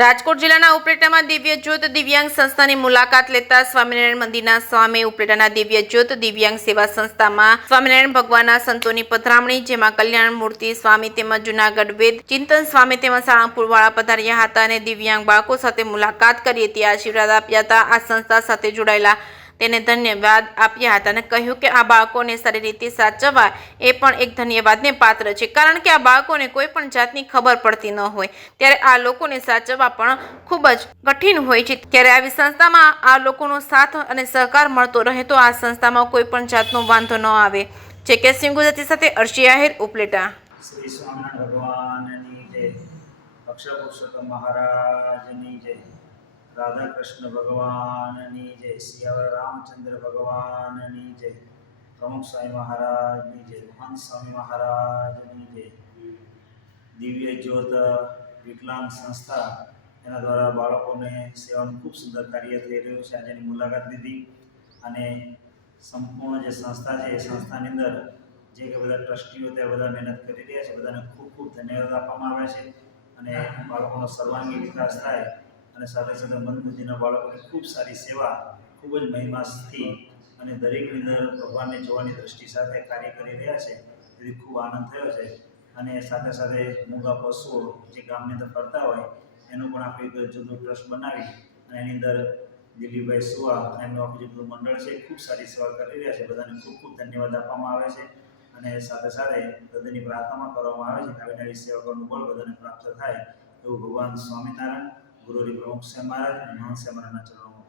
રાજકોટ જિલ્લાના ઉપલેટામાં દિવ્ય જ્યોત દિવ્યાંગ સંસ્થાની મુલાકાત લેતા સ્વામિનારાયણ મંદિરના સ્વામી ઉપલેટાના દિવ્ય જ્યોત દિવ્યાંગ સેવા સંસ્થામાં સ્વામિનારાયણ ભગવાનના સંતોની પધરામણી, જેમાં કલ્યાણ મૂર્તિ સ્વામી તેમજ જૂનાગઢ વેદ ચિંતન સ્વામી તેમજ સાળંગપુર વાળા પધાર્યા હતા અને દિવ્યાંગ બાળકો સાથે મુલાકાત કરી હતી. આશીર્વાદ આપ્યા હતા. આ સંસ્થા સાથે જોડાયેલા તેને ધન્યવાદ આપ્યા હતા અને કહ્યું કે આ બાળકોને સારી રીતે સાચવવા એ પણ એક ધન્યવાદને પાત્ર છે, કારણ કે આ બાળકોને કોઈ પણ જાતની ખબર પડતી ન હોય ત્યારે આ લોકોને સાચવવા પણ ખૂબ જ કઠિન હોય છે. ત્યારે આવી સંસ્થામાં આ લોકોનો સાથ અને સહકાર મળતો રહે તો આ સંસ્થામાં કોઈ પણ જાતનો વાંધો ન આવે. કે સિંહ ગુજરાતી સાથે અર્શી આહિર, ઉપલેટા. શ્રી સ્વામિનારાયણ ભગવાનની જય, અક્ષર પુરુષોત્તમ મહારાજની જય, રાધા કૃષ્ણ ભગવાનની જય, સિયાવર રામચંદ્ર ભગવાનની જય, પ્રમુખ સ્વામી મહારાજની જય, મહંત સ્વામી મહારાજની જય. દિવ્ય જ્યોત વિકલાંગ સંસ્થા એના દ્વારા બાળકોને સેવાનું ખૂબ સુંદર કાર્ય થઈ રહ્યું છે. આજની મુલાકાત લીધી અને સંપૂર્ણ જે સંસ્થા છે એ સંસ્થાની અંદર જે કે બધા ટ્રસ્ટીઓ ત્યાં બધા મહેનત કરી રહ્યા છે, બધાને ખૂબ ખૂબ ધન્યવાદ આપવામાં આવે છે અને બાળકોનો સર્વાંગી વિકાસ થાય અને સાથે સાથે મંદબુદ્ધિના બાળકોની ખૂબ સારી સેવા, ખૂબ જ મહિમાથી અને દરેકની અંદર ભગવાનને જોવાની દૃષ્ટિ સાથે કાર્ય કરી રહ્યા છે. તેથી ખૂબ આનંદ થયો છે અને સાથે સાથે મૂંગા પશુઓ જે ગામની અંદર ફરતા હોય એનું પણ આપણે એક જુદું ટ્રસ્ટ બનાવી અને એની અંદર દિલીપભાઈ સુવા અને એમનું આખું જે બધું મંડળ છે ખૂબ સારી સેવા કરી રહ્યા છે. બધાને ખૂબ ખૂબ ધન્યવાદ આપવામાં આવે છે અને સાથે સાથે બધાની પ્રાર્થનામાં કરવામાં આવે છે કે આવી નવી સેવા કરવાનું બળ બધાને પ્રાપ્ત થાય એવું ભગવાન સ્વામિનારાયણ, ગુરુરી પ્રમુખ સ્વામી મહારાજ અને મહંત સ્વામી મહારાજના ચરણોમાં